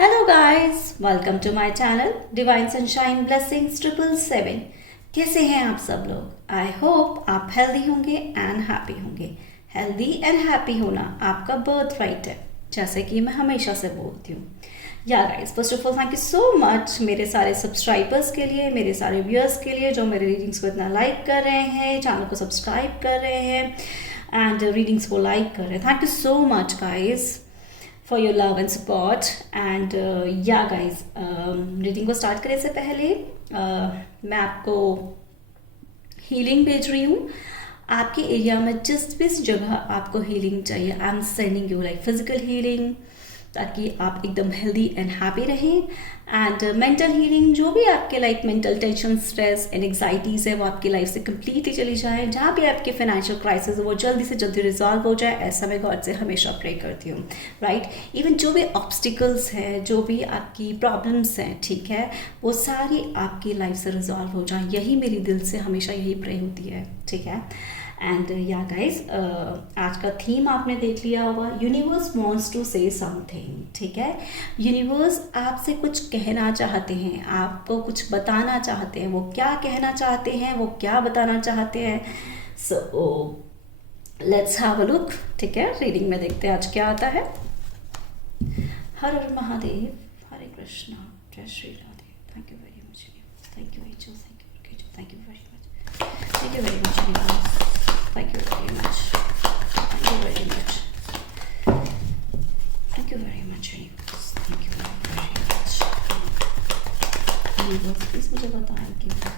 Hello guys, welcome to my channel Divine Sunshine Blessings 777। कैसे हैं आप सब लोग? आई होप आप हेल्दी होंगे एंड हैप्पी होंगे। हेल्दी एंड हैप्पी होना आपका बर्थ राइट है, जैसे कि मैं हमेशा से बोलती हूँ। या guys, first of all thank you so much मेरे सारे सब्सक्राइबर्स के लिए, मेरे सारे व्यूअर्स के लिए जो मेरे रीडिंग्स को इतना लाइक कर रहे हैं, चैनल को सब्सक्राइब कर रहे हैं एंड रीडिंग्स को लाइक कर रहे हैं। Thank you so much guys for your love and support. And yeah guys, reading को स्टार्ट करने से पहले मैं आपको हीलिंग भेज रही हूँ। आपके एरिया में जिस भी जगह आपको हीलिंग चाहिए, I am sending you like physical healing, ताकि आप एकदम हेल्दी एंड हैप्पी रहें। एंड मेंटल हीलिंग, जो भी आपके like mental tension, stress and anxieties है, वो आपकी लाइफ से कम्प्लीटली चली जाए। जहाँ भी आपके फाइनेंशियल क्राइसिस है वो जल्दी से जल्दी रिजॉल्व हो जाए, ऐसा मैं गॉड से हमेशा प्रे करती हूँ, राइट। इवन जो भी ऑब्स्टिकल्स हैं, जो भी आपकी प्रॉब्लम्स हैं, ठीक है, वो सारी आपकी लाइफ से रिजॉल्व हो जाए, यही मेरी दिल से हमेशा यही प्रे होती है, ठीक है। एंड या गाइज, आज का थीम आपने देख लिया होगा, universe wants to say something, ठीक है। यूनिवर्स आपसे कुछ कहना चाहते हैं, आपको कुछ बताना चाहते हैं। वो क्या कहना चाहते हैं, वो क्या बताना चाहते हैं, so let's have a look, ठीक है। रीडिंग में देखते हैं आज क्या आता है। हर हर महादेव, हरे कृष्णा, जय Shri Radhe. Thank you very much, thank you angel, thank you very much, thank you very much, thank you very much, thank you very much, thank you very much universe, thank you very much universe। Please मुझे बताएं कि क्या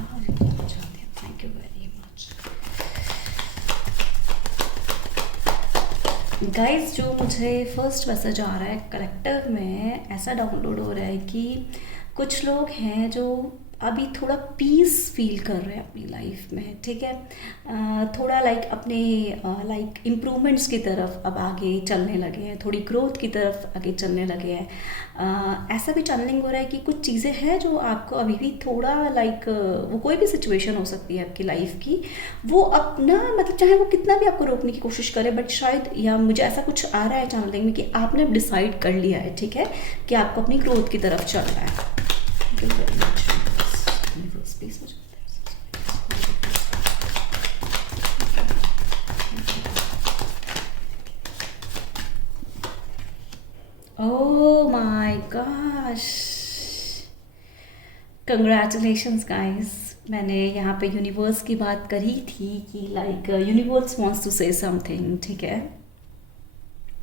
हम बताना चाहते हैं। Thank you very much guys. जो मुझे फर्स्ट मैसेज आ रहा है कलेक्टिव में, ऐसा डाउनलोड हो रहा है कि कुछ लोग हैं जो अभी थोड़ा पीस फील कर रहे हैं अपनी लाइफ में, ठीक है। थोड़ा लाइक अपने लाइक इम्प्रूवमेंट्स की तरफ अब आगे चलने लगे हैं, थोड़ी ग्रोथ की तरफ आगे चलने लगे हैं। ऐसा भी चैनलिंग हो रहा है कि कुछ चीज़ें हैं जो आपको अभी भी थोड़ा लाइक वो कोई भी सिचुएशन हो सकती है आपकी लाइफ की, वो अपना मतलब चाहे वो कितना भी आपको रोकने की कोशिश करे, बट शायद, या मुझे ऐसा कुछ आ रहा है चैनलिंग में कि आपने डिसाइड कर लिया है, ठीक है, कि आपको अपनी ग्रोथ की तरफ चलना है। Thank you very much universe, please much oh my gosh, congratulations guys। मैंने यहाँ पे यूनिवर्स की बात करी थी कि like universe wants to say something, ठीक है।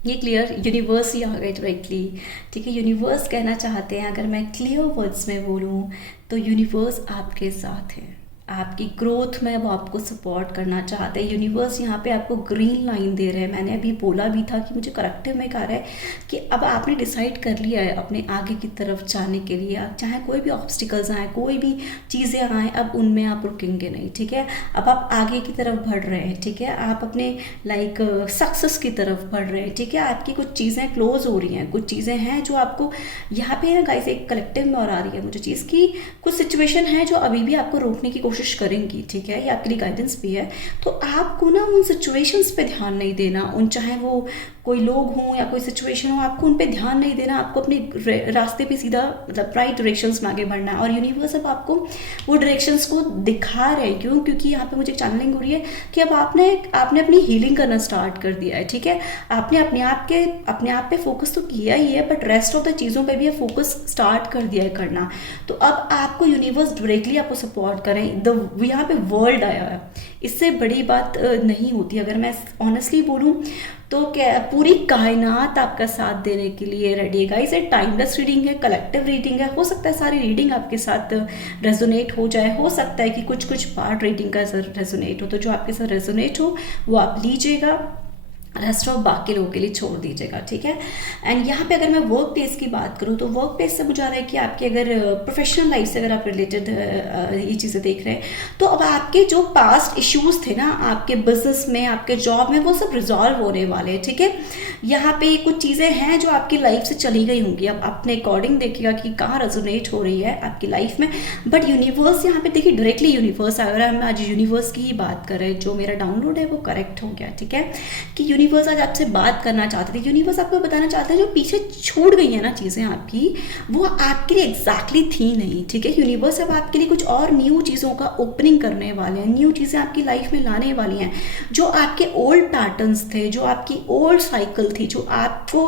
ये क्लियर यूनिवर्स ही आ गए डायरेक्टली, ठीक है। यूनिवर्स कहना चाहते हैं, अगर मैं क्लियर वर्ड्स में बोलूँ तो यूनिवर्स आपके साथ है, आपकी ग्रोथ में वो आपको सपोर्ट करना चाहते हैं। यूनिवर्स यहाँ पे आपको ग्रीन लाइन दे रहे हैं। मैंने अभी बोला भी था कि मुझे करेक्टिव में कहा है कि अब आपने डिसाइड कर लिया है अपने आगे की तरफ जाने के लिए। आप चाहे कोई भी ऑब्स्टिकल्स आए, कोई भी चीज़ें आएँ, अब उनमें आप रुकेंगे नहीं, ठीक है। अब आप आगे की तरफ बढ़ रहे हैं, ठीक है। आप अपने लाइक सक्सेस की तरफ बढ़ रहे हैं, ठीक है। आपकी कुछ चीज़ें क्लोज हो रही हैं, कुछ चीज़ें हैं जो आपको यहाँ पे गाइस एक कलेक्टिव में और आ रही है मुझे चीज़ की, कुछ सिचुएशन है जो अभी भी आपको रोकने की कोशिश करेंगी, ठीक है। ये आपके लिए गाइडेंस भी है। तो आपको ना उन सिचुएशंस पे ध्यान नहीं देना, उन चाहे वो कोई लोग हों या कोई सिचुएशन हो, आपको उन पे ध्यान नहीं देना। आपको अपने रास्ते पे सीधा मतलब राइट डायरेक्शंस में आगे बढ़ना है। और यूनिवर्स अब आपको वो डायरेक्शंस को दिखा रहे हैं। क्यों? क्योंकि यहाँ पे मुझे चैनलिंग हो रही है कि अब आपने अपनी हीलिंग करना स्टार्ट कर दिया है, ठीक है। आपने अपने आप पे फोकस तो किया ही है, बट रेस्ट ऑफ द चीज़ों पे भी फोकस स्टार्ट कर दिया है करना। तो अब आपको यूनिवर्स डायरेक्टली आपको सपोर्ट करें। यहाँ पे वर्ल्ड आया है, इससे बड़ी बात नहीं होती। अगर मैं ऑनेस्टली बोलूँ तो क्या पूरी कायनात आपका साथ देने के लिए रेडी है गाइस। ये टाइमलेस रीडिंग है, कलेक्टिव रीडिंग है। हो सकता है सारी रीडिंग आपके साथ रेजोनेट हो जाए, हो सकता है कि कुछ पार्ट रीडिंग का रेजोनेट हो, तो जो आपके साथ रेजोनेट हो वो आप लीजिएगा, रेस्ट ऑफ बाकी लोगों के लिए छोड़ दीजिएगा, ठीक है। एंड यहाँ पे अगर मैं वर्क प्लेस की बात करूँ तो वर्क प्लेस से मुझे आ रहा है कि आपके अगर प्रोफेशनल लाइफ से अगर आप रिलेटेड ये चीज़ें देख रहे हैं, तो अब आपके जो पास्ट इश्यूज थे ना आपके बिजनेस में, आपके जॉब में, वो सब रिजॉल्व होने वाले हैं, ठीक है। यहाँ पे कुछ चीज़ें हैं जो आपकी लाइफ से चली गई होंगी, अब अपने अकॉर्डिंग देखिएगा कि कहाँ रेजोनेट हो रही है आपकी लाइफ में। बट यूनिवर्स यहाँ पे देखिए डायरेक्टली यूनिवर्स, अगर हम आज यूनिवर्स की ही बात करें, जो मेरा डाउनलोड है वो करेक्ट हो गया, ठीक है, कि यूनिवर्स आज आपसे बात करना चाहते थे, यूनिवर्स आपको बताना चाहते हैं जो पीछे छूट गई है ना चीज़ें आपकी, वो आपके लिए एग्जैक्टली थी नहीं, ठीक है। यूनिवर्स अब आपके लिए कुछ और न्यू चीज़ों का ओपनिंग करने वाले हैं, न्यू चीज़ें आपकी लाइफ में लाने वाली हैं। जो आपके ओल्ड पैटर्न्स थे, जो आपकी ओल्ड साइकिल थी, जो आपको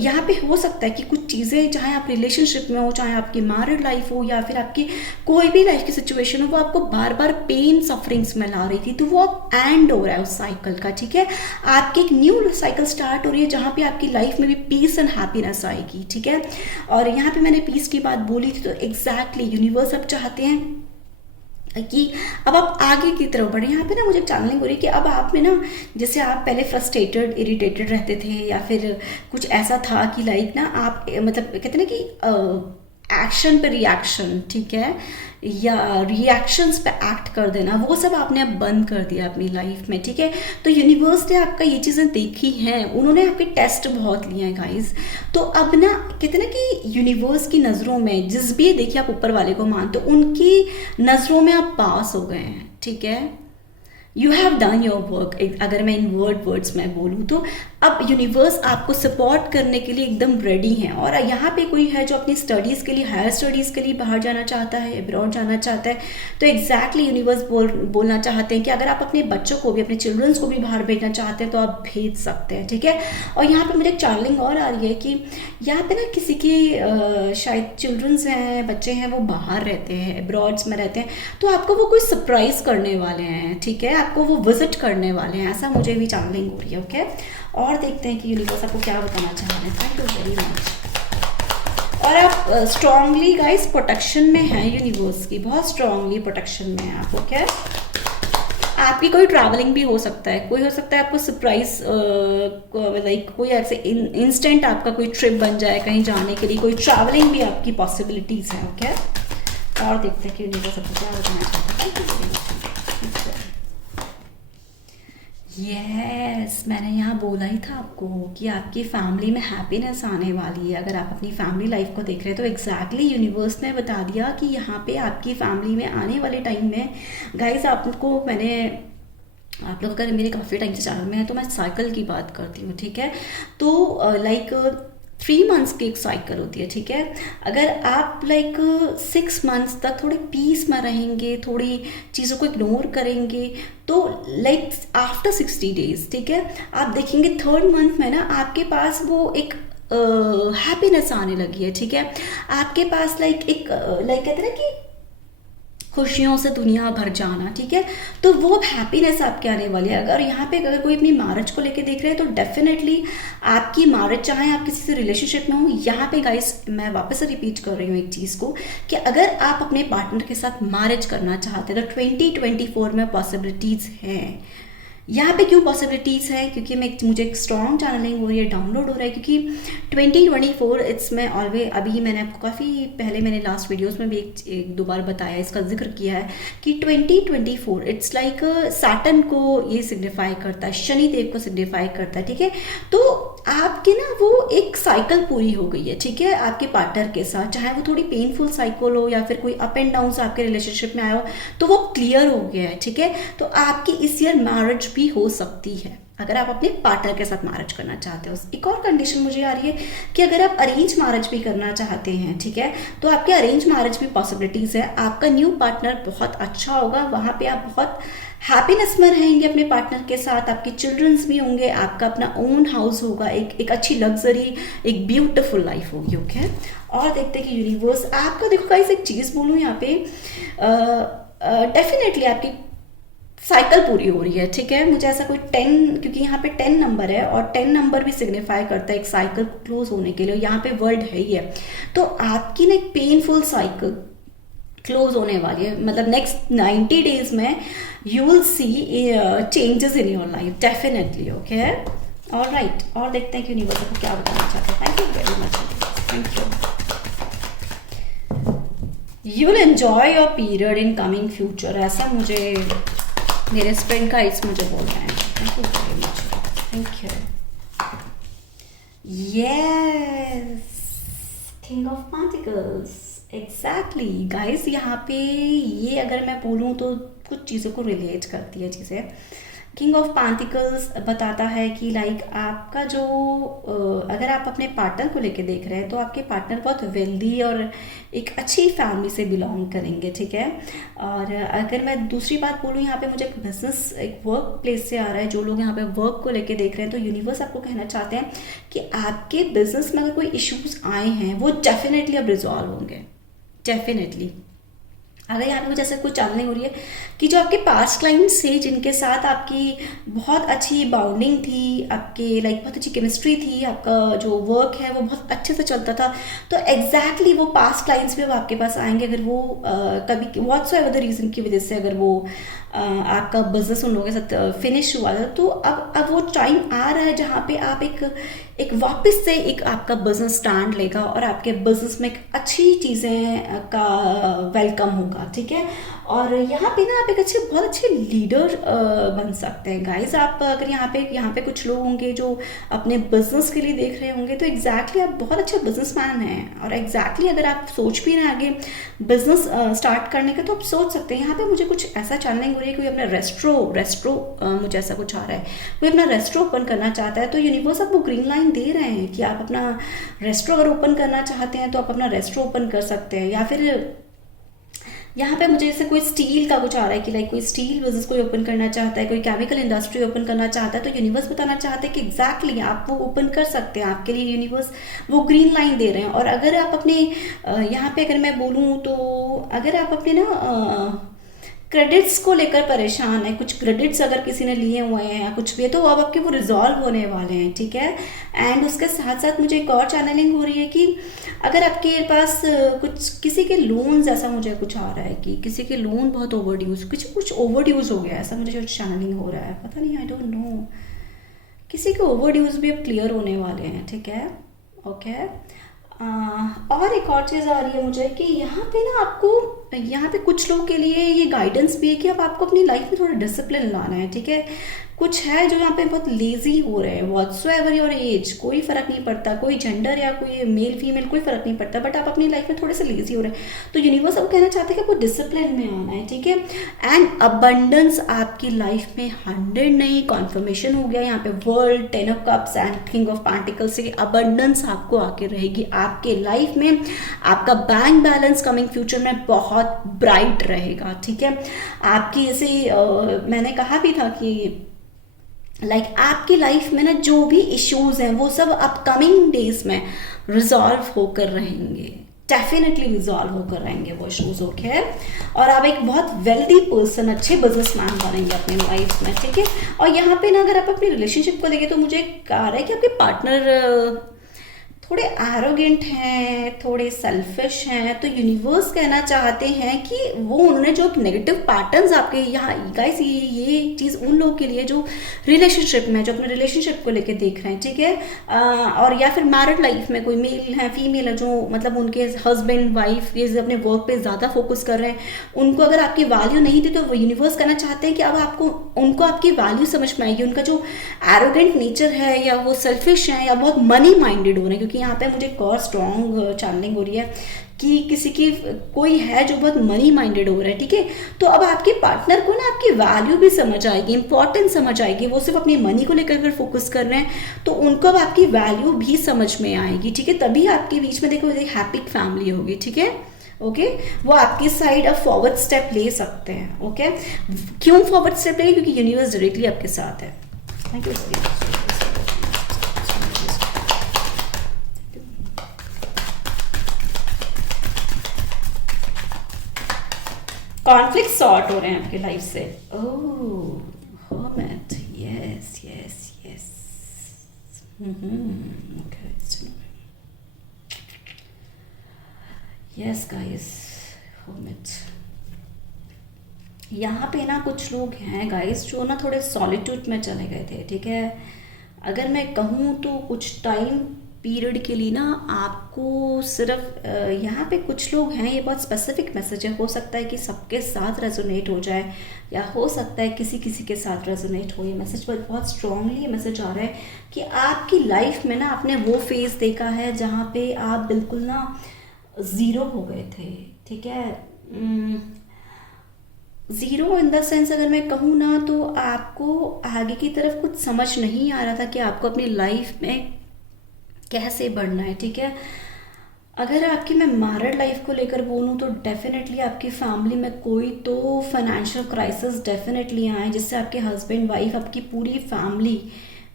यहाँ पे हो सकता है कि कुछ चीज़ें, चाहे आप रिलेशनशिप में हो, चाहे आपकी मैरिड लाइफ हो, या फिर आपकी कोई भी लाइफ की सिचुएशन हो, वो आपको बार बार पेन सफरिंग्स में ला रही थी, तो वो अब एंड हो रहा है उस साइकिल का, ठीक है। आपकी एक न्यू साइकिल स्टार्ट हो रही है जहाँ पे आपकी लाइफ में भी पीस एंड हैप्पीनेस आएगी, ठीक है। और यहाँ पे मैंने पीस की बात बोली थी, तो एग्जैक्टली यूनिवर्स अब चाहते हैं कि अब आप आगे की तरफ बढ़े। यहाँ पे ना मुझे चैनलिंग हो रही है कि अब आप में ना, जैसे आप पहले फ्रस्ट्रेटेड इरिटेटेड रहते थे, या फिर कुछ ऐसा था कि लाइक ना आप मतलब कहते हैं ना कि एक्शन पे रिएक्शन, ठीक है, या रिएक्शंस पे एक्ट कर देना, वो सब आपने अब बंद कर दिया अपनी लाइफ में, ठीक है। तो यूनिवर्स ने आपका ये चीज़ें देखी हैं, उन्होंने आपके टेस्ट बहुत लिए हैं गाइस। तो अब ना कहते हैं ना कि यूनिवर्स की नज़रों में, जिस भी देखिए आप ऊपर वाले को मानते हो, उनकी नज़रों में आप पास हो गए हैं, ठीक है। You have done your work, अगर मैं इन वर्ड्स में बोलूँ तो अब यूनिवर्स आपको सपोर्ट करने के लिए एकदम रेडी हैं। और यहाँ पे कोई है जो अपनी स्टडीज़ के लिए, हायर स्टडीज़ के लिए बाहर जाना चाहता है, अब्रॉड जाना चाहता है, तो एग्जैक्टली यूनिवर्स बोलना चाहते हैं कि अगर आप अपने बच्चों को भी, अपने चिल्ड्रंस को भी बाहर भेजना चाहते हैं तो आप भेज सकते हैं, ठीक है। और यहाँ पे मुझे एक चार्लिंग और आ रही है कि यहाँ पे ना किसी की शायद चिल्ड्रंस हैं, बच्चे हैं, वो बाहर रहते हैं, अब्रॉड्स में रहते हैं, तो आपको वो कोई सरप्राइज़ करने वाले हैं, ठीक है, आपको वो विजिट करने वाले हैं, ऐसा मुझे भी चार्लिंग हो रही है, ओके। और देखते हैं कि यूनिवर्स आपको क्या बताना चाह रहे हैं। Thank you very much. और आप स्ट्रांगली गाइस प्रोटेक्शन में हैं, यूनिवर्स की बहुत स्ट्रांगली प्रोटेक्शन में है आप, ओके। आपकी कोई ट्रैवलिंग भी हो सकता है, कोई हो सकता है आपको सरप्राइज लाइक कोई ऐसे इंस्टेंट आपका कोई ट्रिप बन जाए कहीं जाने के लिए, कोई ट्रैवलिंग भी आपकी पॉसिबिलिटीज़ हैं, ओके। और देखते हैं कि यूनिवर्स आपको क्या बताना चाहता है। यस, मैंने यहाँ बोला ही था आपको कि आपकी फैमिली में हैप्पीनेस आने वाली है। अगर आप अपनी फैमिली लाइफ को देख रहे हैं तो एग्जैक्टली यूनिवर्स ने बता दिया कि यहाँ पे आपकी फैमिली में आने वाले टाइम में गाइस, आपको मैंने, आप लोग अगर मेरे काफ़ी टाइम से चैनल में है तो मैं साइकिल की बात करती हूँ, ठीक है। तो लाइक 3 मंथ्स की एक साइकिल होती है, ठीक है। अगर आप लाइक 6 मंथ्स तक थोड़े पीस में रहेंगे, थोड़ी चीज़ों को इग्नोर करेंगे, तो लाइक आफ्टर 60 डेज, ठीक है, आप देखेंगे 3rd मंथ में ना आपके पास वो एक हैप्पीनेस आने लगी है, ठीक है। आपके पास लाइक एक लाइक कहते हैं ना कि खुशियों से दुनिया भर जाना, ठीक है। तो वो हैप्पीनेस आपके आने वाली है। अगर यहाँ पे अगर कोई अपनी मैरिज को लेके देख रहे हैं तो डेफिनेटली आपकी मैरिज, चाहे आप किसी से रिलेशनशिप में हो, यहाँ पे गाइस मैं वापस से रिपीट कर रही हूँ एक चीज़ को कि अगर आप अपने पार्टनर के साथ मैरिज करना चाहते हैं तो 2024 में पॉसिबिलिटीज़ हैं। यहाँ पे क्यों पॉसिबिलिटीज़ है, क्योंकि मुझे एक स्ट्रॉन्ग चैनलिंग हो रही है, डाउनलोड हो रहा है, क्योंकि 2024 इट्स में ऑलवेज, अभी मैंने आपको काफ़ी पहले मैंने लास्ट वीडियोस में भी एक दो बार बताया, इसका जिक्र किया है कि 2024 इट्स लाइक सैटर्न को ये सिग्निफाई करता है, शनिदेव को सिग्निफाई करता है, ठीक है। तो आपकी ना वो एक साइकिल पूरी हो गई है, ठीक है, आपके पार्टनर के साथ, चाहे वो थोड़ी पेनफुल साइकिल हो या फिर कोई अप एंड डाउन आपके रिलेशनशिप में आया हो, तो वो क्लियर हो गया है, ठीक है। तो आपकी इस ईयर मैरिज भी हो सकती है अगर आप अपने पार्टनर के साथ मैरिज करना चाहते हो। एक और कंडीशन मुझे आ रही है कि अगर आप अरेंज मैरिज भी करना चाहते हैं, ठीक है, तो आपके अरेंज मैरिज भी पॉसिबिलिटीज़ है। आपका न्यू पार्टनर बहुत अच्छा होगा, वहाँ पे आप बहुत हैप्पीनेस में रहेंगे अपने पार्टनर के साथ, आपके चिल्ड्रंस भी होंगे, आपका अपना ओन हाउस होगा, एक अच्छी लग्जरी, एक ब्यूटीफुल लाइफ होगी, ओके। और देखते हैं कि यूनिवर्स आपका, देखो गाइस एक चीज़ बोलूँ यहाँ पे, डेफिनेटली आपकी साइकिल पूरी हो रही है, ठीक है। मुझे ऐसा कोई 10, क्योंकि यहाँ पे 10 नंबर है और 10 नंबर भी सिग्निफाई करता है एक साइकिल क्लोज होने के लिए, यहाँ पे वर्ड है ही है। तो आपकी ना एक पेनफुल साइकिल क्लोज होने वाली है, मतलब नेक्स्ट 90 डेज में you will see changes in your life definitely, okay. Alright, और देखते हैं कि यूनिवर्स को क्या बताना चाहते हैं। Thank you very much, thank you. You will enjoy your period in coming future, ऐसा मुझे मेरे स्प्रिंग गाइड्स मुझे बोल रहे हैं। Thank you very much, thank you. Yes, king of pentacles, exactly guys. यहाँ पे ये अगर मैं बोलूँ तो कुछ चीज़ों को रिलेट करती है चीज़ें किंग ऑफ पेंटिकल्स बताता है कि लाइक आपका जो अगर आप अपने पार्टनर को लेके देख रहे हैं तो आपके पार्टनर बहुत वेल्दी और एक अच्छी फैमिली से बिलोंग करेंगे, ठीक है। और अगर मैं दूसरी बात बोलूँ, यहाँ पे मुझे एक बिजनेस, एक वर्क प्लेस से आ रहा है। जो लोग यहाँ पे वर्क को लेके देख रहे हैं तो यूनिवर्स आपको कहना चाहते हैं कि आपके बिजनेस में अगर कोई इश्यूज आए हैं वो डेफिनेटली अब रिजॉल्व होंगे, डेफिनेटली। अगर यहाँ पे कुछ ऐसा कुछ चैनलिंग हो रही है कि जो आपके पास्ट क्लाइंट्स थे जिनके साथ आपकी बहुत अच्छी बाउंडिंग थी, आपके लाइक बहुत अच्छी केमिस्ट्री थी, आपका जो वर्क है वो बहुत अच्छे से चलता था, तो एग्जैक्टली वो पास्ट क्लाइंट्स भी अब आपके पास आएंगे अगर वो कभी व्हाट्सएवर द रीज़न की वजह से अगर वो आपका बिजनेस उन लोगों के साथ फिनिश हुआ था। तो अब वो टाइम आ रहा है जहाँ पे आप एक वापस से एक आपका बिजनेस स्टैंड लेगा और आपके बिजनेस में एक अच्छी चीज़ें का वेलकम होगा, ठीक है। और यहाँ पे ना आप एक बहुत अच्छे लीडर बन सकते हैं गाइस। आप अगर यहाँ पे कुछ लोग होंगे जो अपने बिजनेस के लिए देख रहे होंगे तो एग्जैक्टली आप बहुत अच्छे बिजनेसमैन हैं। और एग्जैक्टली अगर आप सोच भी रहे हैं आगे बिजनेस स्टार्ट करने का तो आप सोच सकते हैं। यहाँ पे मुझे कुछ ऐसा चैनलिंग हो रही है, कोई अपना रेस्ट्रो मुझे ऐसा कुछ आ रहा है, कोई अपना रेस्ट्रो ओपन करना चाहता है तो यूनिवर्स आपको ग्रीन लाइन दे रहे हैं कि आप अपना रेस्ट्रो अगर ओपन करना चाहते हैं तो आप अपना रेस्ट्रो ओपन कर सकते हैं। या फिर यहाँ पे मुझे जैसे कोई स्टील का कुछ आ रहा है कि लाइक कोई स्टील बिजनेस कोई ओपन करना चाहता है, कोई केमिकल इंडस्ट्री ओपन करना चाहता है, तो यूनिवर्स बताना चाहते हैं कि एग्जैक्टली आप वो ओपन कर सकते हैं। आपके लिए यूनिवर्स वो ग्रीन लाइन दे रहे हैं। और अगर आप अपने यहाँ पे अगर मैं बोलूँ तो अगर आप अपने ना क्रेडिट्स को लेकर परेशान है, कुछ क्रेडिट्स अगर किसी ने लिए हुए हैं या कुछ भी है तो अब आपके वो रिजॉल्व होने वाले हैं, ठीक है। एंड उसके साथ साथ मुझे एक और चैनलिंग हो रही है कि अगर आपके पास कुछ किसी के लोन्स, ऐसा मुझे कुछ आ रहा है कि किसी के लोन बहुत ओवरड्यूज, कुछ ओवरड्यूज हो गया, ऐसा मुझे चैनलिंग हो रहा है, पता नहीं, आई डोंट नो। किसी के ओवरड्यूज भी अब क्लियर होने वाले हैं, ठीक है, ओके। और एक और चीज़ आ रही है मुझे कि यहाँ पे ना आपको यहाँ पे कुछ लोगों के लिए ये गाइडेंस भी है कि अब आपको अपनी लाइफ में थोड़ा डिसिप्लिन लाना है, ठीक है। कुछ है जो यहाँ पे बहुत लेजी हो रहे हैं, व्हाट्सएवर योर एज, कोई फर्क नहीं पड़ता, कोई जेंडर या कोई मेल फीमेल कोई फर्क नहीं पड़ता, बट आप अपनी लाइफ में थोड़े से लेजी हो रहे हैं तो यूनिवर्स आपको कहना चाहते हैं कि आपको डिसिप्लिन में आना है, ठीक है। एंड अबंडेंस आपकी लाइफ में 100 नहीं, कॉन्फर्मेशन हो गया यहाँ पे world 10 of cups and king of pentacles से अबंडेंस आपको आके रहेगी आपके लाइफ में। आपका बैंक बैलेंस कमिंग फ्यूचर में बहुत ब्राइट रहेगा, ठीक है। आपकी जैसे मैंने कहा भी था कि आपकी लाइफ में ना जो भी इश्यूज हैं वो सब अपकमिंग डेज में रिजॉल्व होकर रहेंगे, डेफिनेटली रिजॉल्व होकर रहेंगे वो इश्यूज, ओके। और आप एक बहुत वेल्दी पर्सन, अच्छे बिजनेसमैन बनेंगे अपनी लाइफ में, ठीक है। और यहाँ पे ना अगर आप अपनी रिलेशनशिप को देखें तो मुझे कह रहा है कि आपके पार्टनर थोड़े एरोगेंट हैं, थोड़े सेल्फिश हैं, तो यूनिवर्स कहना चाहते हैं कि वो उन्होंने जो नेगेटिव पैटर्न्स आपके यहाँ गाइस, ये चीज़ उन लोगों के लिए जो रिलेशनशिप में, जो अपने रिलेशनशिप को लेके देख रहे हैं, ठीक है। और या फिर मैरिड लाइफ में कोई मेल है, फीमेल है, जो मतलब उनके हस्बैंड वाइफ ये अपने वर्क पे ज़्यादा फोकस कर रहे हैं, उनको अगर आपकी वैल्यू नहीं थी तो वो यूनिवर्स कहना चाहते हैं कि अब आपको उनको आपकी वैल्यू समझ में आएगी। उनका जो एरोगेंट नेचर है या वो सेल्फिश है या बहुत मनी माइंडेड हो रहे हैं, क्योंकि यहाँ पे मुझे एक और स्ट्रॉन्ग चैनलिंग हो रही है कि किसी की कोई है जो बहुत मनी माइंडेड हो रहा है, ठीक है। तो अब आपके पार्टनर को ना आपकी वैल्यू भी समझ आएगी, इंपॉर्टेंस समझ आएगी। वो सिर्फ अपनी मनी को लेकर अगर फोकस कर रहे हैं तो उनको अब आपकी वैल्यू भी समझ में आएगी, ठीक है। तभी आपके बीच में देखो एक हैप्पी फैमिली होगी, ठीक है, ओके। वो आपकी साइड अब फॉरवर्ड स्टेप ले सकते हैं, ओके। क्यों फॉरवर्ड स्टेप लेंगे? क्योंकि यूनिवर्स डायरेक्टली आपके साथ है। Thank you. कॉन्फ्लिक्ट सॉर्ट हो रहे हैं आपके लाइफ से। Oh hermit, yes yes yes, okay, yes guys, hermit. यहाँ पे ना कुछ लोग हैं गाइस जो ना थोड़े सॉलिट्यूड में चले गए थे, ठीक है। अगर मैं कहूँ तो कुछ टाइम पीरियड के लिए ना आपको सिर्फ यहाँ पे कुछ लोग हैं, ये बहुत स्पेसिफिक मैसेज है, हो सकता है कि सबके साथ रेजोनेट हो जाए या हो सकता है किसी किसी के साथ रेजोनेट हो। ये मैसेज बहुत स्ट्रांगली ये मैसेज आ रहा है कि आपकी लाइफ में ना आपने वो फेज देखा है जहाँ पे आप बिल्कुल ना ज़ीरो हो गए थे, ठीक है। ज़ीरो इन द सेंस अगर मैं कहूँ ना, तो आपको आगे की तरफ कुछ समझ नहीं आ रहा था कि आपको अपनी लाइफ में कैसे बढ़ना है, ठीक है। अगर आपकी मैं मैरिड लाइफ को लेकर बोलूँ तो डेफिनेटली आपकी फैमिली में कोई तो फाइनेंशियल क्राइसिस डेफिनेटली आए, जिससे आपके हस्बैंड वाइफ, आपकी पूरी फैमिली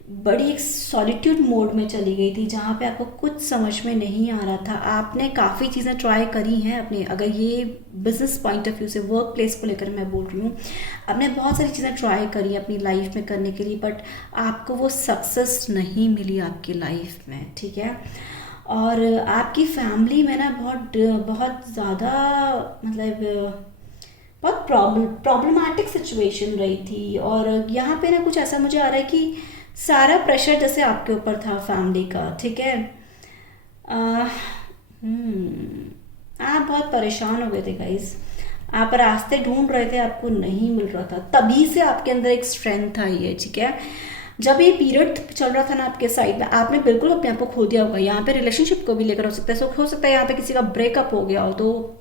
बड़ी एक सॉलिट्यूड मोड में चली गई थी, जहाँ पे आपको कुछ समझ में नहीं आ रहा था। आपने काफ़ी चीज़ें ट्राई करी हैं अपने, अगर ये बिजनेस पॉइंट ऑफ व्यू से, वर्क प्लेस को लेकर मैं बोल रही हूँ, आपने बहुत सारी चीज़ें ट्राई करी अपनी लाइफ में करने के लिए, बट आपको वो सक्सेस नहीं मिली आपकी लाइफ में, ठीक है। और आपकी फैमिली में ना बहुत बहुत ज़्यादा, मतलब बहुत प्रॉब्लमैटिक सिचुएशन रही थी। और यहाँ पे ना कुछ ऐसा मुझे आ रहा है कि सारा प्रेशर जैसे आपके ऊपर था फैमिली का, ठीक है। आप बहुत परेशान हो गए थे गाइस, आप रास्ते ढूंढ रहे थे, आपको नहीं मिल रहा था, तभी से आपके अंदर एक स्ट्रेंथ आई है, ठीक है। जब ये पीरियड चल रहा था ना आपके साइड में, आपने बिल्कुल अपने आप को खो दिया होगा। यहाँ पे रिलेशनशिप को भी लेकर हो सकता है, सो हो सकता है यहाँ पे किसी का ब्रेकअप हो गया हो, तो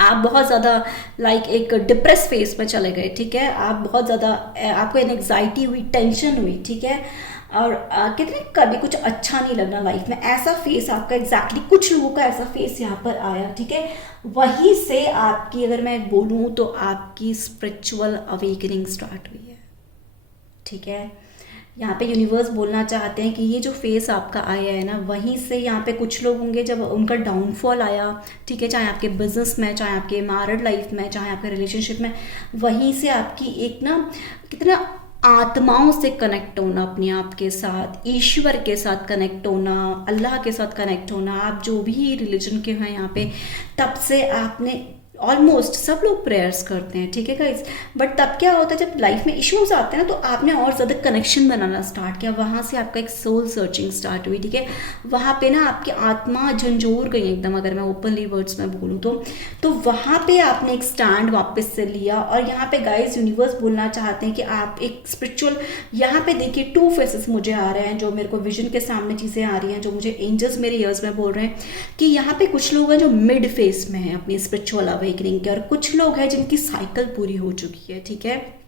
आप बहुत ज़्यादा लाइक एक डिप्रेस फेस में चले गए, ठीक है। आप बहुत ज़्यादा, आपको एंग्जाइटी हुई, टेंशन हुई, ठीक है। और कितने कभी कुछ अच्छा नहीं लगना लाइफ में, ऐसा फेस आपका एग्जैक्टली कुछ लोगों का ऐसा फेस यहाँ पर आया, ठीक है। वहीं से आपकी, अगर मैं बोलूँ तो आपकी स्पिरिचुअल अवेकनिंग स्टार्ट हुई है, ठीक है। यहाँ पे यूनिवर्स बोलना चाहते हैं कि ये जो फेस आपका आया है ना, वहीं से यहाँ पे कुछ लोग होंगे जब उनका डाउनफॉल आया, ठीक है, चाहे आपके बिजनेस में, चाहे आपके मैरिड लाइफ में, चाहे आपके रिलेशनशिप में, वहीं से आपकी एक ना, कितना आत्माओं से कनेक्ट होना, अपने आप के साथ, ईश्वर के साथ कनेक्ट होना, अल्लाह के साथ कनेक्ट होना, आप जो भी रिलीजन के हैं यहाँ पे, तब से आपने ऑलमोस्ट सब लोग प्रेयर्स करते हैं, ठीक है गाइज। बट तब क्या होता है, जब लाइफ में इश्यूज आते हैं ना, तो आपने और ज़्यादा कनेक्शन बनाना स्टार्ट किया, वहाँ से आपका एक सोल सर्चिंग स्टार्ट हुई, ठीक है। वहाँ पे ना आपकी आत्मा झंझोर गई एकदम, अगर मैं ओपनली वर्ड्स में बोलूँ तो वहाँ पे आपने एक स्टैंड वापस से लिया। और यहाँ पे गाइज यूनिवर्स बोलना चाहते हैं कि आप एक स्पिरिचुअल, यहाँ पे देखिए 2 फेसेस मुझे आ रहे हैं, जो मेरे को विजन के सामने चीज़ें आ रही हैं, जो मुझे एंजल्स मेरे ईयर्स में बोल रहे हैं कि यहाँ पे कुछ लोग हैं जो मिड फेस में हैं अपनी स्पिरिचुअल अवेकनिंग के, और कुछ लोग हैं जिनकी साइकिल पूरी हो चुकी है, ठीक है।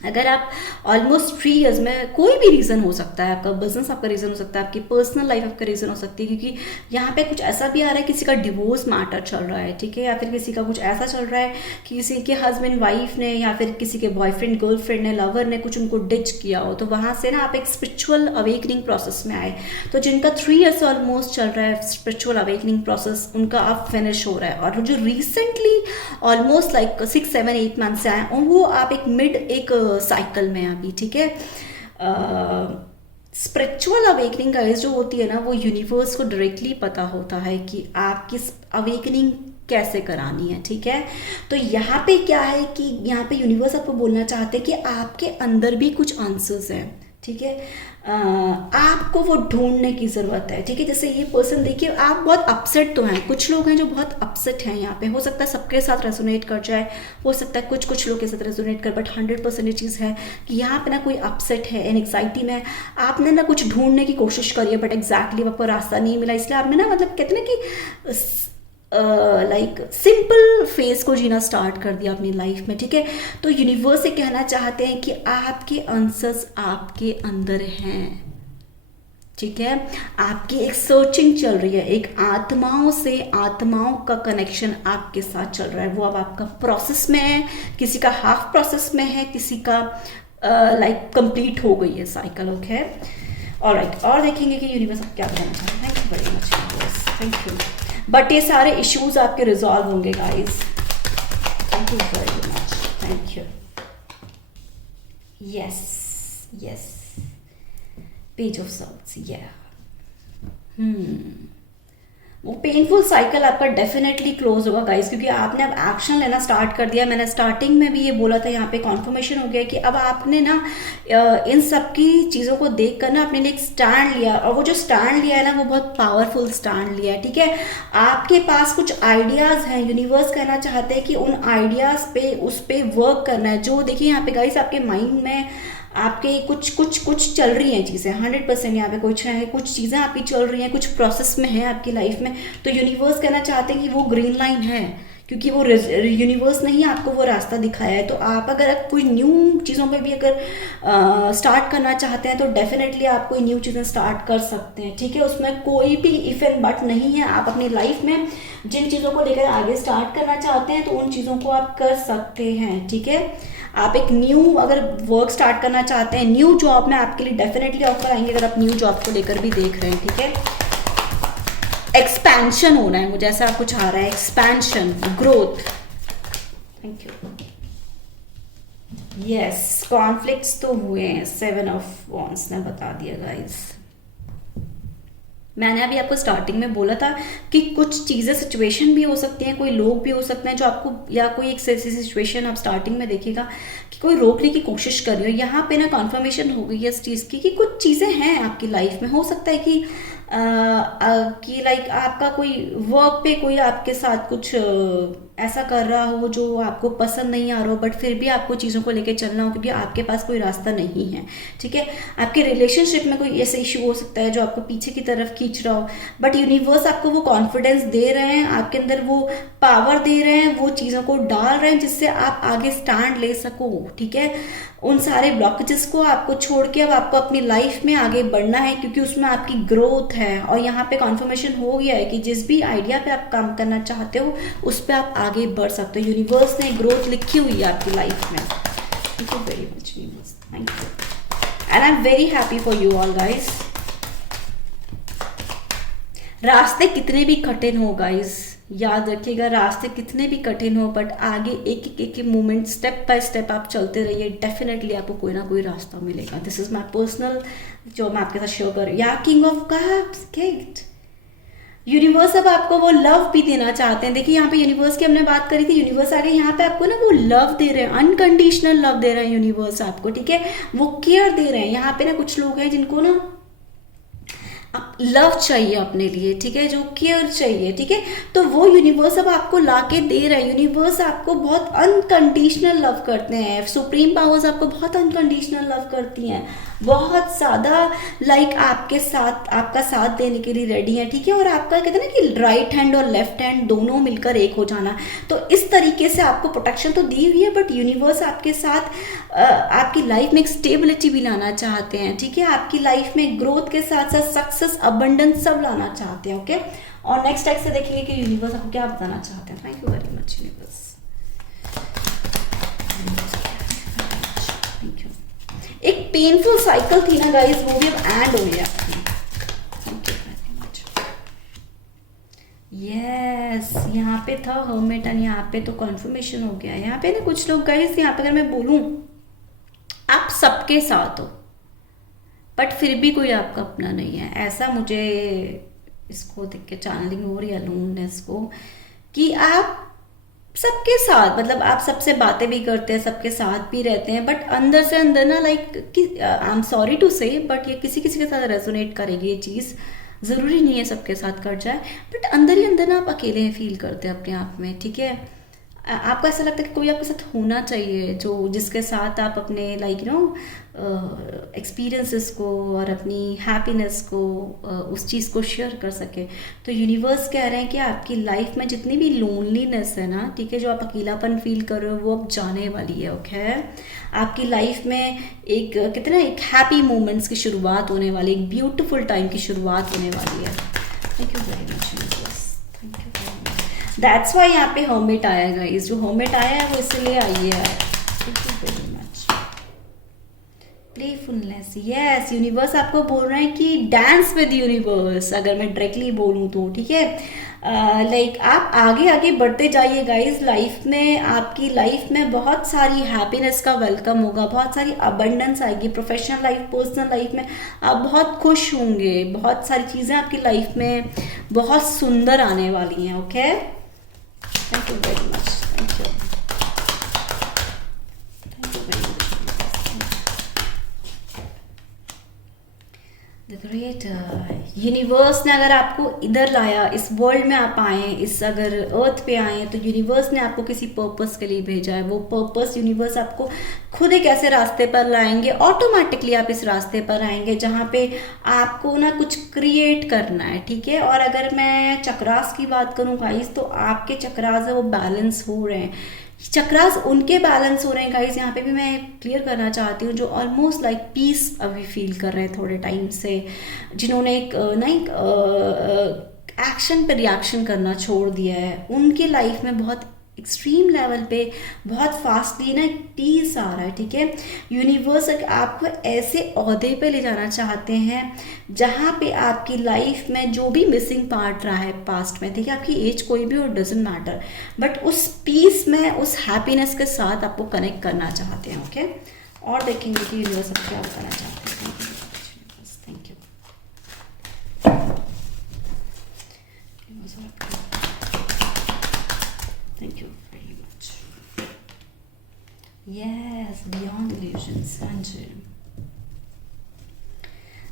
अगर आप ऑलमोस्ट 3 इयर्स में, कोई भी रीज़न हो सकता है, आपका बिजनेस आपका रीज़न हो सकता है, आपकी पर्सनल लाइफ आपका रीज़न हो सकती है, क्योंकि यहाँ पे कुछ ऐसा भी आ रहा है किसी का डिवोर्स मैटर चल रहा है, ठीक है, या फिर किसी का कुछ ऐसा चल रहा है कि किसी के हस्बैंड वाइफ ने, या फिर किसी के बॉयफ्रेंड गर्लफ्रेंड ने, लवर ने कुछ उनको डिच किया हो, तो वहाँ से ना आप एक स्पिरिचुअल अवेकनिंग प्रोसेस में आए। तो जिनका 3 इयर्स ऑलमोस्ट चल रहा है स्पिरिचुअल अवेकनिंग प्रोसेस, उनका अब फिनिश हो रहा है। और जो रिसेंटली ऑलमोस्ट लाइक 6, 7, 8 मंथ से आए, और वो आप एक मिड एक साइकिल में अभी, ठीक है। स्पिरिचुअल अवेकनिंग गाइस जो होती है ना, वो यूनिवर्स को डायरेक्टली पता होता है कि आपकी अवेकनिंग कैसे करानी है, ठीक है। तो यहाँ पे क्या है कि यहाँ पे यूनिवर्स आपको बोलना चाहते हैं कि आपके अंदर भी कुछ आंसर्स हैं, ठीक है। आपको वो ढूंढने की ज़रूरत है, ठीक है। जैसे ये पर्सन देखिए, आप बहुत अपसेट तो हैं, कुछ लोग हैं जो बहुत अपसेट हैं यहाँ पे, हो सकता है सबके साथ रेजोनेट कर जाए, हो सकता है कुछ लोग के साथ रेजोनेट कर, बट 100% ये चीज़ है कि यहाँ पे ना कोई अपसेट है, एंग्जाइटी में, आपने ना कुछ ढूंढने की कोशिश करी है, बट एग्जैक्टली आपको रास्ता नहीं मिला, इसलिए आपने ना, मतलब कहते हैं कि लाइक सिंपल फेस को जीना स्टार्ट कर दिया अपनी लाइफ में, ठीक है। तो यूनिवर्स से कहना चाहते हैं कि आपके आंसर्स आपके अंदर हैं, ठीक है। आपकी एक सर्चिंग चल रही है, एक आत्माओं से आत्माओं का कनेक्शन आपके साथ चल रहा है, वो अब आपका प्रोसेस में है, किसी का हाफ प्रोसेस में है, किसी का लाइक कंप्लीट हो गई है साइकिल, ओके। ऑलराइट, और देखेंगे कि यूनिवर्स आप क्या करना चाहते हैं। Thank you very much universe, thank you. But ये सारे इश्यूज आपके रिजॉल्व होंगे guys, thank you very much, thank you. Yes yes, page of swords, या वो पेनफुल साइकिल आपका डेफिनेटली क्लोज होगा गाइस, क्योंकि आपने अब एक्शन लेना स्टार्ट कर दिया। मैंने स्टार्टिंग में भी ये बोला था, यहाँ पे कॉन्फर्मेशन हो गया कि अब आपने ना इन सब की चीज़ों को देख कर ना अपने लिए एक स्टैंड लिया, और वो जो स्टैंड लिया है ना, वो बहुत पावरफुल स्टैंड लिया है, ठीक है। आपके पास कुछ आइडियाज़ हैं, यूनिवर्स कहना चाहते हैं कि उन आइडियाज़ पे, उस पर वर्क करना है। जो देखिए यहाँ पे गाइस आपके माइंड में आपके कुछ चल रही हैं चीज़ें, 100% यहाँ पे कुछ है, कुछ चीज़ें आपकी चल रही हैं, कुछ प्रोसेस में है आपकी लाइफ में। तो यूनिवर्स कहना चाहते हैं कि वो ग्रीन लाइन है, क्योंकि वो यूनिवर्स ने ही आपको वो रास्ता दिखाया है। तो आप अगर कोई न्यू चीज़ों पे भी अगर स्टार्ट करना चाहते हैं तो डेफिनेटली आप कोई न्यू चीज़ें स्टार्ट कर सकते हैं, ठीक है। उसमें कोई भी इफ एंड बट नहीं है। आप अपनी लाइफ में जिन चीज़ों को लेकर आगे स्टार्ट करना चाहते हैं तो उन चीज़ों को आप कर सकते हैं, ठीक है। आप एक न्यू अगर वर्क स्टार्ट करना चाहते हैं, न्यू जॉब में आपके लिए डेफिनेटली ऑफर आएंगे अगर आप न्यू जॉब को लेकर भी देख रहे हैं, ठीक है। एक्सपेंशन होना है, मुझे ऐसा कुछ आ रहा है, expansion, growth. Thank you. Yes, conflicts तो हुए हैं, 7 ऑफ वॉन्ड्स ने बता दिया गाइस। मैंने अभी आपको स्टार्टिंग में बोला था कि कुछ चीज़ें, सिचुएशन भी हो सकती हैं, कोई लोग भी हो सकते हैं जो आपको, या कोई एक ऐसी सिचुएशन आप स्टार्टिंग में देखिएगा कि कोई रोकने की कोशिश कर रही हो। यहाँ पे ना कन्फर्मेशन हो गई है इस चीज़ की कि कुछ चीज़ें हैं आपकी लाइफ में। हो सकता है कि लाइक आपका कोई वर्क पे कोई आपके साथ कुछ ऐसा कर रहा हो जो आपको पसंद नहीं आ रहा हो, बट फिर भी आपको चीज़ों को लेके चलना हो क्योंकि आपके पास कोई रास्ता नहीं है, ठीक है। आपके रिलेशनशिप में कोई ऐसा इशू हो सकता है जो आपको पीछे की तरफ खींच रहा हो, बट यूनिवर्स आपको वो कॉन्फिडेंस दे रहे हैं, आपके अंदर वो पावर दे रहे हैं, वो चीज़ों को डाल रहे हैं जिससे आप आगे स्टैंड ले सको, ठीक है। उन सारे ब्लॉकेजेस को आपको छोड़ के अब आपको अपनी लाइफ में आगे बढ़ना है क्योंकि उसमें आपकी ग्रोथ है। और यहाँ पे कॉन्फर्मेशन हो गया है कि जिस भी आइडिया पे आप काम करना चाहते हो उस पर आप आगे बढ़ सकते हो। यूनिवर्स ने ग्रोथ लिखी हुई है आपकी लाइफ में। Thank you very much universe, thank you, and I am very happy for you all guys. रास्ते कितने भी कठिन हो गाइज, याद रखिएगा, रास्ते कितने भी कठिन हो बट आगे एक मूवमेंट, स्टेप बाय स्टेप आप चलते रहिए, डेफिनेटली आपको कोई ना कोई रास्ता मिलेगा। दिस इज माई पर्सनल जो मैं आपके साथ शेयर कर रही हूँ। या king of cups, gift, universe अब आपको वो लव भी देना चाहते हैं। देखिए यहाँ पे यूनिवर्स की हमने बात करी थी, यूनिवर्स आगे यहाँ पे आपको ना वो लव दे रहे हैं, अनकंडीशनल लव दे रहे हैं यूनिवर्स आपको, ठीक है। वो केयर दे रहे हैं। यहाँ पे ना कुछ लोग हैं जिनको ना लव चाहिए अपने लिए, ठीक है, जो केयर चाहिए, ठीक है, तो वो यूनिवर्स अब आपको लाके दे रहा है। यूनिवर्स आपको बहुत अनकंडीशनल लव करते हैं। सुप्रीम पावर्स आपको बहुत अनकंडीशनल लव करती हैं, बहुत ज़्यादा लाइक आपके साथ, आपका साथ देने के लिए रेडी है, ठीक है। और आपका कहते हैं ना कि राइट हैंड और लेफ्ट हैंड दोनों मिलकर एक हो जाना, तो इस तरीके से आपको प्रोटेक्शन तो दी हुई है बट यूनिवर्स आपके साथ आपकी लाइफ में एक स्टेबिलिटी भी लाना चाहते हैं, ठीक है। आपकी लाइफ में ग्रोथ के साथ साथ सक्सेस, अबंडेंस सब लाना चाहते हैं, ओके। और नेक्स्ट टाइप से देखेंगे कि यूनिवर्स आपको क्या बताना चाहते हैं। Thank you very much universe, thank you. एक पेनफुल साइकिल थी ना गाइस, वो भी अब एंड हो गया। Thank you very much. Yes, यहाँ पे था हर्मिट एंड यहाँ पे तो कॉन्फर्मेशन हो गया। यहाँ पे ना कुछ लोग गाइस, यहाँ पे अगर मैं बोलूँ आप सबके साथ हो बट फिर भी कोई आपका अपना नहीं है, ऐसा मुझे इसको देख के चैनलिंग हो रही है अलोननेस को, कि आप सबके साथ, मतलब आप सबसे बातें भी करते हैं, सबके साथ भी रहते हैं, बट अंदर से अंदर ना like I am sorry to say but ये किसी किसी के साथ रेजोनेट करेगी ये चीज़। ज़रूरी नहीं है सबके साथ कर जाए, बट अंदर ही अंदर ना आप अकेले फील करते हैं अपने आप में, ठीक है। आपको ऐसा लगता है कि कोई आपके साथ होना चाहिए जो जिसके साथ आप अपने लाइक यू नो एक्सपीरियंसेस को और अपनी हैप्पीनेस को उस चीज़ को शेयर कर सके। तो यूनिवर्स कह रहे हैं कि आपकी लाइफ में जितनी भी लोनलीनेस है ना, ठीक है, जो आप अकेलापन फील कर रहे हो वो अब जाने वाली है, ओके। आपकी लाइफ में एक कितना एक हैप्पी मोमेंट्स की शुरुआत होने वाली, एक ब्यूटीफुल टाइम की शुरुआत होने वाली है। Thank you very much universe, thank you very much. That's why यहाँ पे हर्मिट आया गाइस, जो हर्मिट आया है वो इसलिए आई है। Thank you very much. Playfulness, yes, universe आपको बोल रहे हैं कि डांस विद यूनिवर्स, अगर मैं डायरेक्टली बोलूँ तो, ठीक है। लाइक आप आगे आगे बढ़ते जाइए गाइस, लाइफ में आपकी लाइफ में बहुत सारी हैप्पीनेस का वेलकम होगा, बहुत सारी अबंडेंस आएगी, प्रोफेशनल लाइफ, पर्सनल लाइफ में आप बहुत खुश होंगे, बहुत सारी चीज़ें आपकी लाइफ में बहुत सुंदर आने वाली हैं, okay. Thank you very much, thank you, thank you very much. Creator universe ने अगर आपको इधर लाया, इस वर्ल्ड में आप आए, इस अगर अर्थ पे आए, तो यूनिवर्स ने आपको किसी पर्पस के लिए भेजा है। वो पर्पस यूनिवर्स आपको खुद एक ऐसे रास्ते पर लाएंगे, ऑटोमेटिकली आप इस रास्ते पर आएंगे जहाँ पे आपको ना कुछ क्रिएट करना है, ठीक है। और अगर मैं चक्रास की बात करूँ गाइस, तो आपके चक्रास है वो बैलेंस हो रहे हैं। चक्रास उनके बैलेंस हो रहे हैं गाइस, यहाँ पे भी मैं क्लियर करना चाहती हूँ, जो ऑलमोस्ट लाइक पीस अभी फील कर रहे हैं थोड़े टाइम से, जिन्होंने एक एक्शन पे रिएक्शन करना छोड़ दिया है, उनकी लाइफ में बहुत एक्सट्रीम लेवल पे बहुत फास्टली ना एक पीस आ रहा है, ठीक है। यूनिवर्स आपको ऐसे ओहदे पे ले जाना चाहते हैं जहाँ पे आपकी लाइफ में जो भी मिसिंग पार्ट रहा है पास्ट में, ठीक है, आपकी एज कोई भी और डजेंट मैटर, बट उस पीस में, उस हैप्पीनेस के साथ आपको कनेक्ट करना चाहते हैं, ओके। और देखेंगे कि यूनिवर्स अब क्या बताना चाहते हैं। Thank you. Thank you very much. Yes, beyond illusions. हाँ जी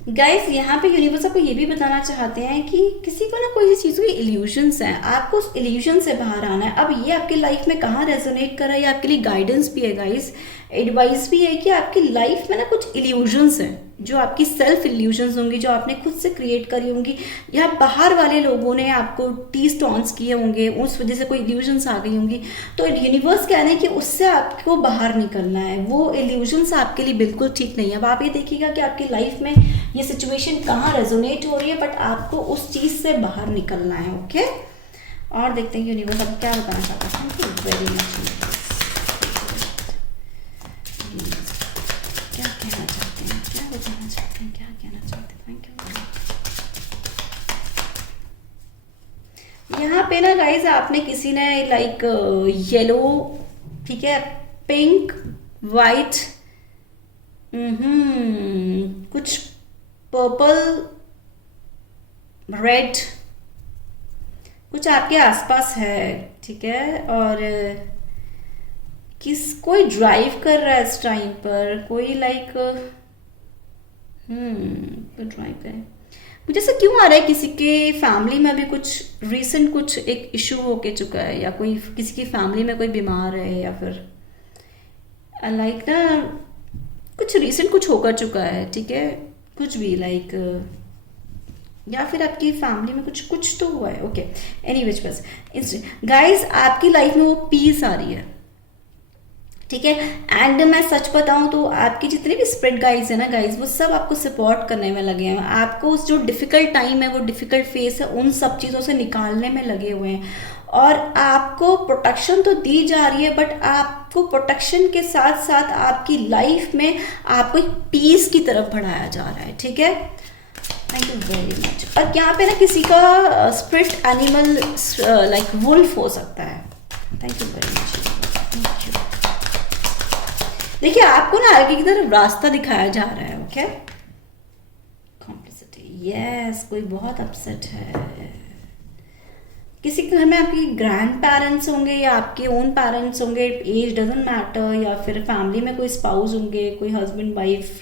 गाइस, यहाँ पे यूनिवर्स आपको ये भी बताना चाहते हैं कि किसी को ना कोई चीज़ की इल्यूजन्स हैं, आपको उस इल्यूजन से बाहर आना है। अब ये आपकी लाइफ में कहाँ रेजोनेट कर रहा है, ये आपके लिए गाइडेंस भी है गाइस, एडवाइस भी है कि आपकी लाइफ में ना कुछ इल्यूजन्स हैं, जो आपकी सेल्फ इल्यूजन्स होंगी, जो आपने खुद से क्रिएट करी होंगी, या बाहर वाले लोगों ने आपको टीज टॉन्स किए होंगे, उस वजह से कोई इल्यूजन्स आ गई होंगी। तो यूनिवर्स कह रहे हैं कि उससे आपको बाहर निकलना है, वो इल्यूजन्स आपके लिए बिल्कुल ठीक नहीं है। अब आप ये देखिएगा कि आपकी लाइफ में ये सिचुएशन कहाँ रेजोनेट हो रही है, बट आपको उस चीज़ से बाहर निकलना है, ओके। और देखते हैं यूनिवर्स अब क्या बताना चाहता है। Thank you very much. क्या कहना चाहते हैं, क्या बताना चाहते हैं, क्या कहना चाहते हैं। Thank you. यहाँ पे ना गाइज आपने किसी ने लाइक येलो, ठीक है, पिंक, वाइट, कुछ पर्पल, रेड, कुछ आपके आसपास है, ठीक है। और कोई ड्राइव कर रहा है इस टाइम पर, कोई लाइक कोई ड्राइव करे। मुझे ऐसा क्यों आ रहा है किसी के फैमिली में अभी कुछ रिसेंट कुछ एक इशू होके चुका है, या कोई किसी की फैमिली में कोई बीमार है, या फिर लाइक ना कुछ रिसेंट कुछ होकर चुका है, ठीक है, कुछ भी लाइक या फिर आपकी फैमिली में कुछ तो हुआ है, ओके। एनीवेज बस गाइस आपकी लाइफ में वो पीस आ रही है, ठीक है। एंड मैं सच बताऊं तो आपके जितने भी स्प्रेड गाइड्स है ना गाइज, वो सब आपको सपोर्ट करने में लगे हैं, आपको उस जो डिफिकल्ट टाइम है, वो डिफिकल्ट फेस है, उन सब चीज़ों से निकालने में लगे हुए हैं। और आपको प्रोटेक्शन तो दी जा रही है, बट आपको प्रोटेक्शन के साथ साथ आपकी लाइफ में आपको एक पीस की तरफ बढ़ाया जा रहा है, ठीक है। Thank you very much. और यहाँ पे ना किसी का स्प्रिट एनिमल लाइक वुल्फ हो सकता है। Thank you very much. Thank you. देखिए आपको ना आगे की तरफ रास्ता दिखाया जा रहा है, ओके। कॉम्प्लिसिटी, यस, कोई बहुत अपसेट है, किसी के घर में आपके ग्रैंड पेरेंट्स होंगे या आपके ओन पेरेंट्स होंगे, एज डजंट मैटर, या फिर फैमिली में कोई स्पाउस होंगे, कोई हस्बैंड वाइफ,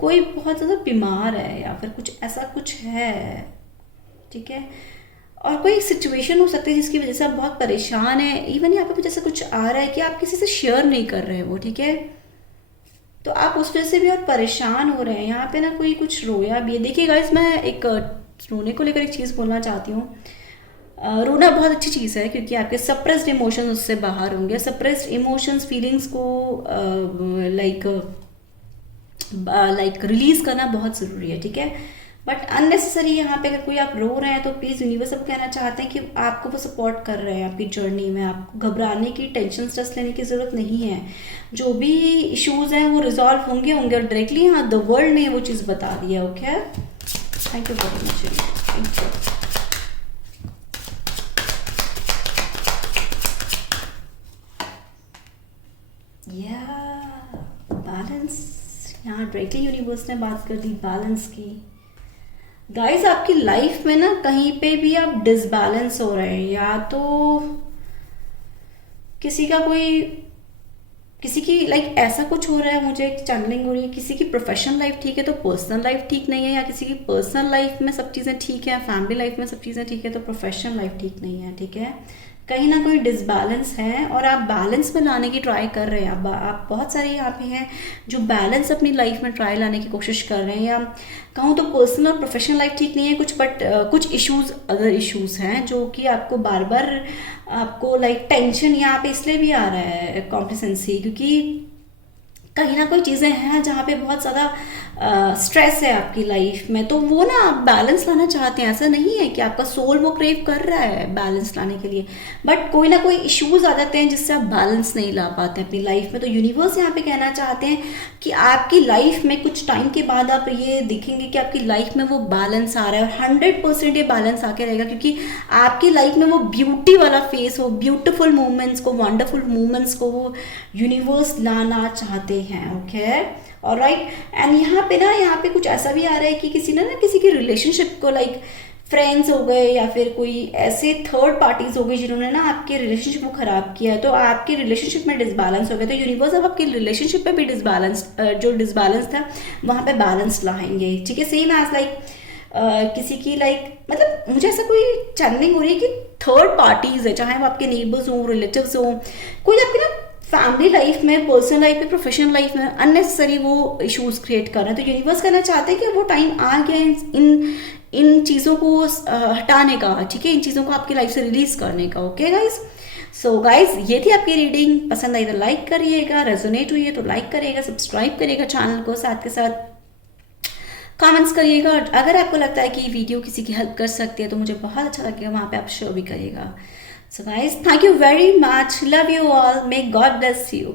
कोई बहुत ज़्यादा बीमार है, या फिर कुछ ऐसा कुछ है, ठीक है। और कोई एक सिचुएशन हो सकती है जिसकी वजह से आप बहुत परेशान हैं, इवन यहाँ पे कुछ ऐसा कुछ आ रहा है कि आप किसी से शेयर नहीं कर रहे हो, ठीक है, तो आप उस वजह से भी और परेशान हो रहे हैं। यहाँ पे ना कोई कुछ रोया भी है। देखिए गाइस, मैं एक रोने को लेकर एक चीज़ बोलना चाहती हूँ। रोना बहुत अच्छी चीज़ है, क्योंकि आपके सप्रेस्ड इमोशंस उससे बाहर होंगे। सप्रेस्ड इमोशंस, फीलिंग्स को लाइक रिलीज करना बहुत ज़रूरी है, ठीक है। बट अननेसेसरी यहाँ पे अगर कोई आप रो रहे हैं, तो प्लीज़ यूनिवर्स अब कहना चाहते हैं कि आपको वो सपोर्ट कर रहे हैं आपकी जर्नी में। आपको घबराने की, टेंशन, स्ट्रेस लेने की ज़रूरत नहीं है। जो भी इश्यूज़ हैं वो रिजॉल्व होंगे और डायरेक्टली हाँ द वर्ल्ड ने वो चीज़ बता दी है, okay. Thank you very much. Thank you. Balance, यहाँ डायरेक्टली यूनिवर्स ने बात कर दी बैलेंस की। गाइस आपकी लाइफ में ना कहीं पे भी आप डिसबैलेंस हो रहे हैं, या तो किसी का कोई किसी की लाइक ऐसा कुछ हो रहा है, मुझे एक चैनलिंग हो रही है, किसी की प्रोफेशनल लाइफ ठीक है तो पर्सनल लाइफ ठीक नहीं है, या किसी की पर्सनल लाइफ में सब चीज़ें ठीक है, फैमिली लाइफ में सब चीज़ें ठीक है तो प्रोफेशनल लाइफ ठीक नहीं है, ठीक है। कहीं ना कोई डिसबैलेंस है और आप बैलेंस में लाने की ट्राई कर रहे हैं। आप बहुत सारे यहाँ पे हैं जो बैलेंस अपनी लाइफ में ट्राई लाने की कोशिश कर रहे हैं, या कहूँ तो पर्सनल और प्रोफेशनल लाइफ ठीक नहीं है कुछ, बट कुछ इश्यूज, अदर इश्यूज हैं जो कि आपको बार बार आपको लाइक टेंशन यहाँ पे इसलिए भी आ रहा है, कॉम्प्लिसेंसी, क्योंकि कहीं ना कोई चीज़ें हैं जहाँ पे बहुत ज़्यादा स्ट्रेस है आपकी लाइफ में, तो वो ना आप बैलेंस लाना चाहते हैं। ऐसा नहीं है कि आपका सोल वो क्रेव कर रहा है बैलेंस लाने के लिए, बट कोई ना कोई इश्यूज आ जाते हैं जिससे आप बैलेंस नहीं ला पाते अपनी लाइफ में। तो यूनिवर्स यहाँ पे कहना चाहते हैं कि आपकी लाइफ में कुछ टाइम के बाद आप ये देखेंगे कि आपकी लाइफ में वो बैलेंस आ रहा है, और 100% ये बैलेंस आके रहेगा, क्योंकि आपकी लाइफ में वो ब्यूटी वाला फेस, वो ब्यूटीफुल मोमेंट्स को, वंडरफुल मोमेंट्स को वो यूनिवर्स लाना चाहते हैं। Okay, alright. एंड यहाँ पे कुछ ऐसा भी आ रहा है कि किसी ने ना किसी की रिलेशनशिप को, लाइक फ्रेंड्स हो गए या फिर कोई ऐसे थर्ड पार्टीज हो गई जिन्होंने ना आपके रिलेशनशिप को खराब किया, तो आपके रिलेशनशिप में डिसबैलेंस हो गया, तो यूनिवर्स अब आपके रिलेशनशिप में भी डिसबैलेंस, जो डिसबैलेंस था वहाँ पे बैलेंस लाएंगे, ठीक है। सेम एज लाइक किसी की लाइक मतलब मुझे ऐसा कोई चैनलिंग हो रही है कि थर्ड पार्टीज है, चाहे वो आपके नेबर्स हों, रिलेटिव्स हों, कोई आपके ना फैमिली लाइफ में, पर्सनल लाइफ में, प्रोफेशनल लाइफ में अननेसेसरी वो इश्यूज क्रिएट कर रहे हैं। तो यूनिवर्स कहना चाहते हैं कि वो टाइम आ गया इन चीज़ों को हटाने का, ठीक है, इन चीज़ों को आपकी लाइफ से रिलीज करने का। ओके गाइज, सो गाइज ये थी आपकी रीडिंग। पसंद आई तो लाइक करिएगा, रेजोनेट हुई है तो लाइक करिएगा, सब्सक्राइब करिएगा चैनल को, साथ के साथ कमेंट्स करिएगा। अगर आपको लगता है कि वीडियो किसी की हेल्प कर सकती है तो मुझे बहुत अच्छा लगेगा, वहाँ पे आप शेयर भी करिएगा। So guys, thank you very much. Love you all. May God bless you.